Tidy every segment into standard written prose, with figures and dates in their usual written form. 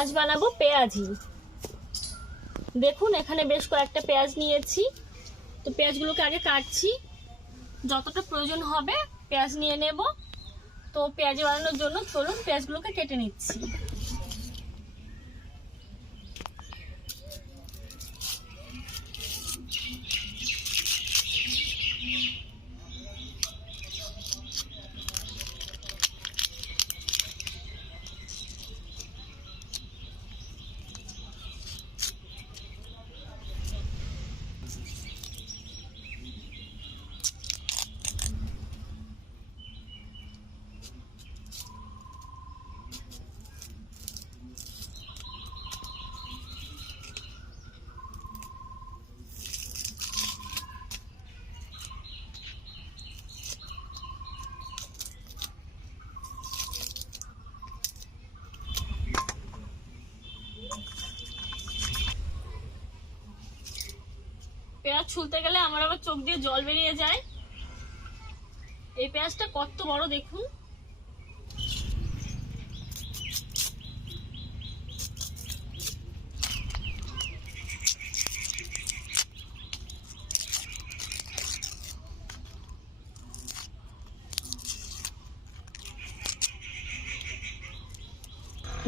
আজ বানাবো পেঁয়াজি। দেখুন এখানে বেশ কয়েকটা পেঁয়াজ নিয়েছি। তো পেঁয়াজগুলোকে আগে কাটছি, যতটা প্রয়োজন হবে পেঁয়াজ নিয়ে নেব। তো পেঁয়াজি বানানোর জন্য চলুন পেঁয়াজগুলোকে কেটে নিচ্ছি। পেঁয়াজ ছুলতে গেলে আমার আবার চোখ দিয়ে জল বেরিয়ে যায়। এই পেঁয়াজটা কত বড় দেখুন।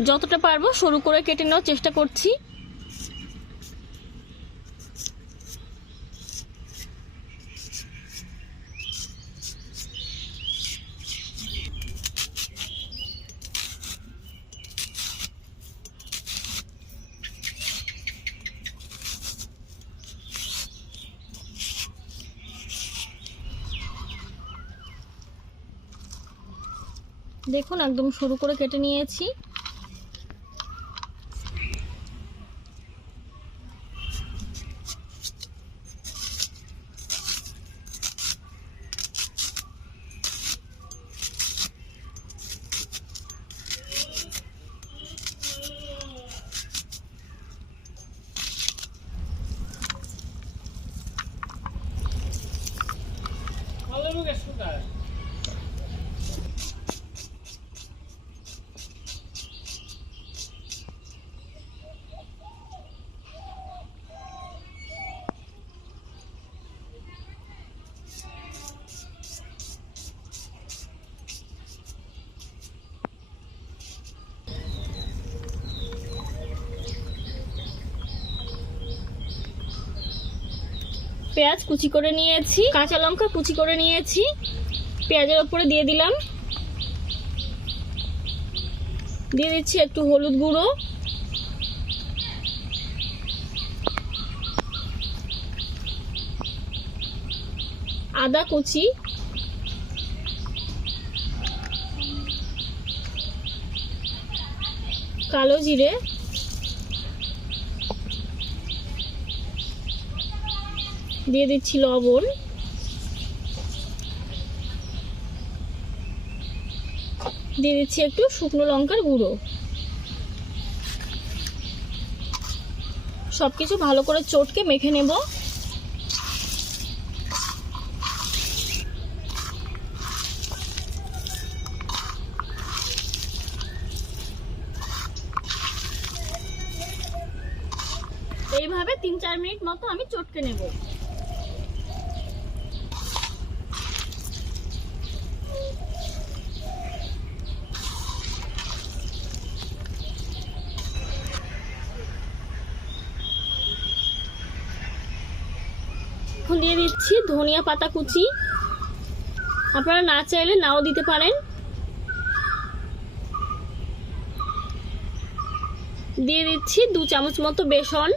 যতটা পারবো সরু করে কেটে নেওয়ার চেষ্টা করছি। দেখুন একদম সরু করে কেটে নিয়েছি। পেঁয়াজ কুচি করে নিয়েছি, কাঁচা লঙ্কা কুচি করে নিয়েছি, পেঁয়াজের উপরে দিয়ে দিলাম। দিয়ে দিচ্ছি একটু হলুদ গুঁড়ো, আদা কুচি, কালো জিরে, দিয়ে দিচ্ছি লবণ, দিয়ে দিচ্ছি একটু শুকনো লঙ্কার গুঁড়ো। সবকিছু ভালো করে চটকে মেখে নেব। এইভাবে 3-4 মিনিট মতো আমি চটকে নেব। এখন দিয়ে দিচ্ছি ধনিয়া পাতা কুচি, আপনারা না চাইলে নাও দিতে পারেন। দিয়ে দিচ্ছি 2 চামচ মতো বেসন,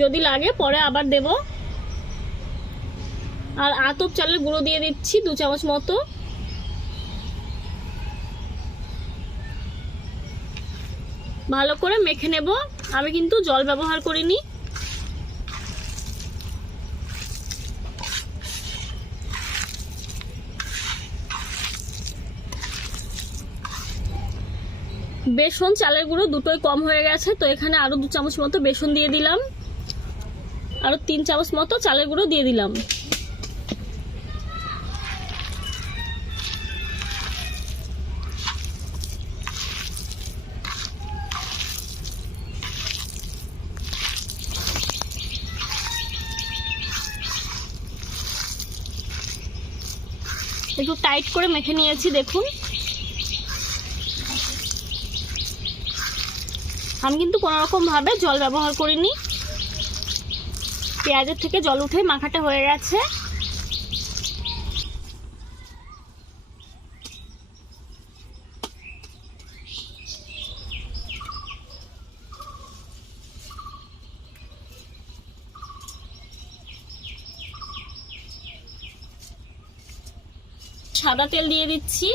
যদি লাগে পরে আবার দেব। আর আতপ চালের গুঁড়ো দিয়ে দিচ্ছি 2 চামচ মতো। ভালো করে মেখে নেব। আমি কিন্তু জল ব্যবহার করিনি। বেসন চালের গুঁড়ো দুটোই কম হয়ে গেছে, তো এখানে আরো 2 চামচ মতো বেসন দিয়ে দিলাম, আরো 3 চামচ মতো চালের গুঁড়ো দিয়ে দিলাম। একটু টাইট করে মেখে নিয়েছি দেখুন। আমি কিন্তু কোনো রকম ভাবে জল ব্যবহার করিনি, পেঁয়াজের থেকে জল উঠে মাখাটা হয়ে গেছে। সাদা তেল দিয়ে দিচ্ছি।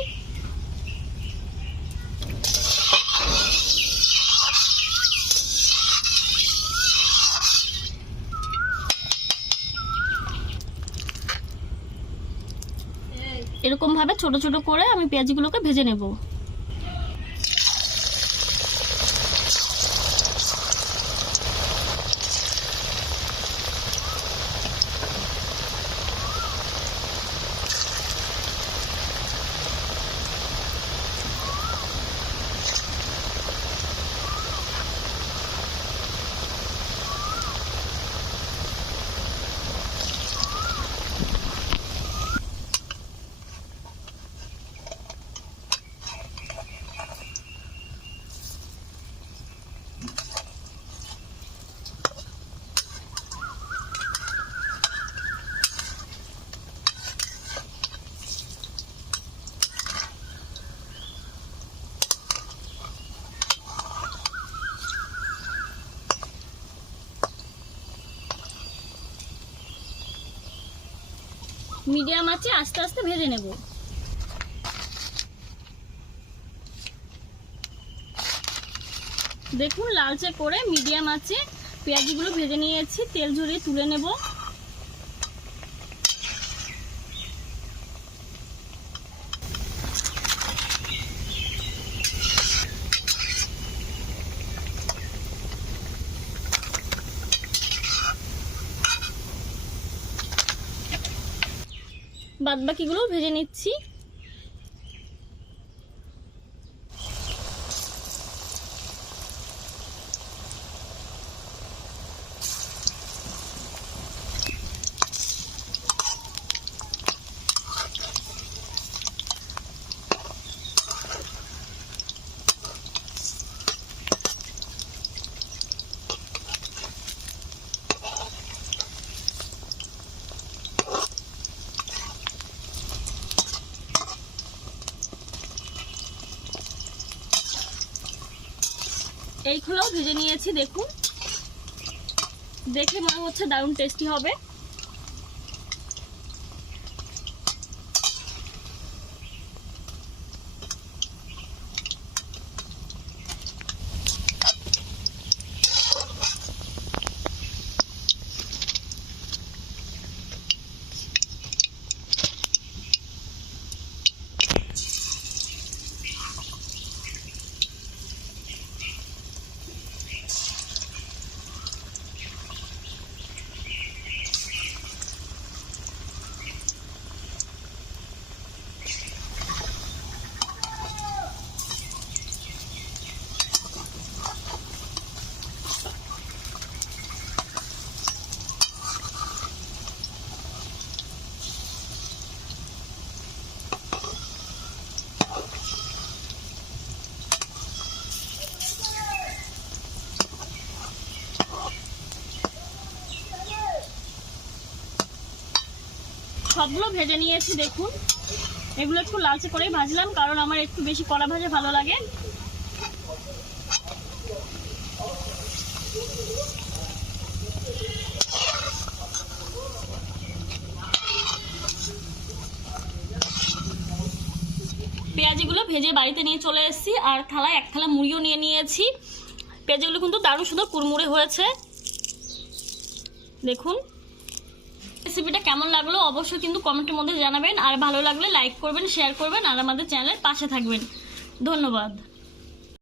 এরকম ভাবে ছোট ছোট করে আমি পেঁয়াজগুলোকে ভেজে নেব। মিডিয়াম আঁচে আস্তে আস্তে ভেজে নেব। দেখুন লালচে করে মিডিয়াম আঁচে পেঁয়াজগুলো ভেজে নিয়েছি, তেল ঝরিয়ে তুলে নেব। বাদবাকিগুলো ভেজে নিচ্ছি। এই খোলাও ভেজে নিয়েছি দেখুন, দেখে মনে হচ্ছে দারুণ টেস্টি হবে। সবগুলো ভেজে নিয়েছি দেখুন। এগুলো একটু লালচে করেই ভাজলাম, কারণ আমার একটু বেশি কড়া ভাজা ভালো লাগে। পেঁয়াজগুলো ভেজে বাড়িতে নিয়ে চলে এসেছি, আর থালায় এক থালা মুড়িও নিয়ে নিয়েছি। পেঁয়াজগুলো কিন্তু দারুণ সুন্দর কুড়মুড়ে হয়েছে দেখুন। রেসিপিটা কেমন লাগলো অবশ্যই কিন্তু কমেন্টের মধ্যে জানাবেন, আর ভালো লাগলে লাইক করবেন, শেয়ার করবেন, আর আমাদের চ্যানেলের পাশে থাকবেন। ধন্যবাদ।